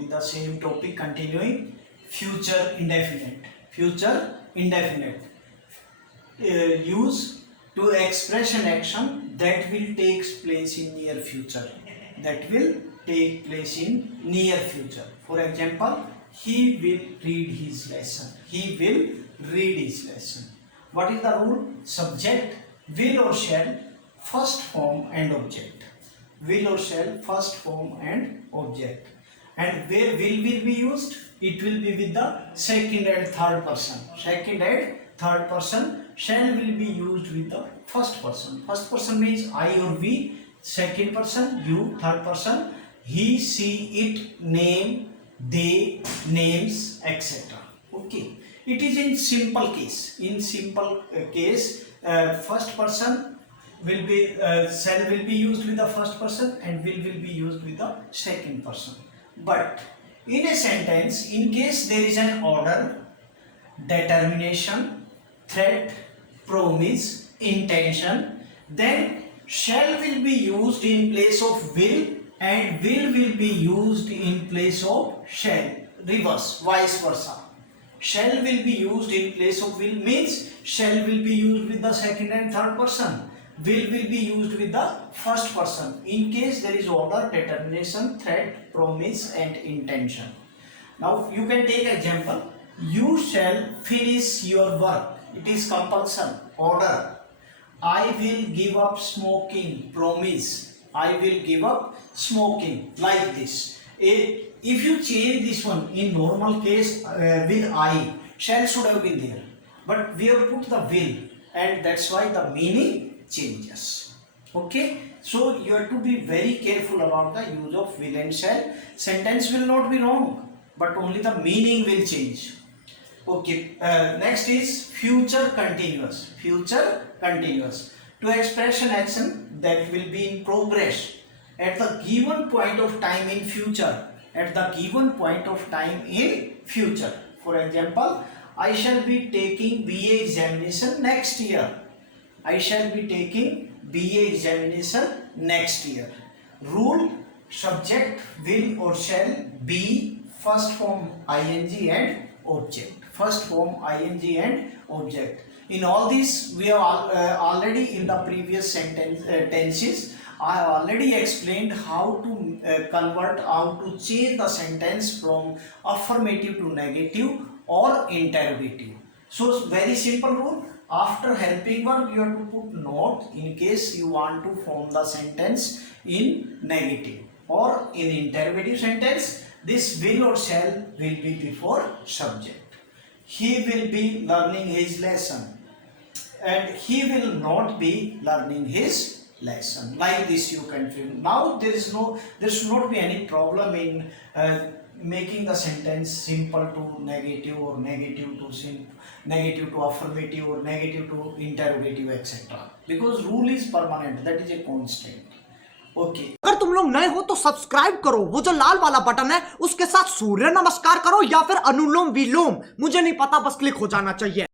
with the same topic, continuing. Future indefinite. Future indefinite. Use to express an action that will take place in near future. That will take place in near future. For example, he will read his lesson. He will read his lesson. What is the rule? Subject, will or shall, first form and object. Will or shall, first form and object. And where will be used? It will be with the second and third person. Second and third person. Shall will be used with the first person. First person means I or we. Second person, you. Third person, he, she, it, name, they, names, etc. Okay. It is in simple case. In simple case, first person will be shall will be used with the first person and will be used with the second person. But in a sentence, in case there is an order, determination, threat, promise, intention, then shall will be used in place of will and will be used in place of shall. Reverse, vice versa. Shall will be used in place of will means shall will be used with the second and third person. Will be used with the first person in case there is order, determination, threat, promise and intention. Now you can take example. You shall finish your work. It is compulsion. Order. I will give up smoking. Promise. I will give up smoking. Like this. If you change this one in normal case with I, shall should have been there. But we have put the will and that's why the meaning changes. Okay, so you have to be very careful about the use of will and shall. Sentence will not be wrong, but only the meaning will change. Okay, next is future continuous. Future continuous. To express an action that will be in progress at the given point of time in future. At the given point of time in future. For example, I shall be taking BA examination next year. I shall be taking BA examination next year. Rule: subject, will or shall be first form ing and object. First form ing and object. In all this, we have already in the previous tenses, I have already explained how to convert, how to change the sentence from affirmative to negative or interrogative. So very simple rule. After helping verb, you have to put not in case you want to form the sentence in negative, or in interrogative sentence, this will or shall will be before subject. He will be learning his lesson and he will not be learning his lesson. Like this you can fill. Now there should not be any problem in making the sentence simple to negative or negative to affirmative or negative to interrogative etc. Because rule is permanent, that is a constant. Okay. अगर तुम लोग नए हो तो subscribe करो, वो जो लाल वाला बटन है उसके साथ सूर्य नमस्कार करो या फिर अनुलोम विलोम, मुझे नहीं पता, बस क्लिक हो जाना चाहिए।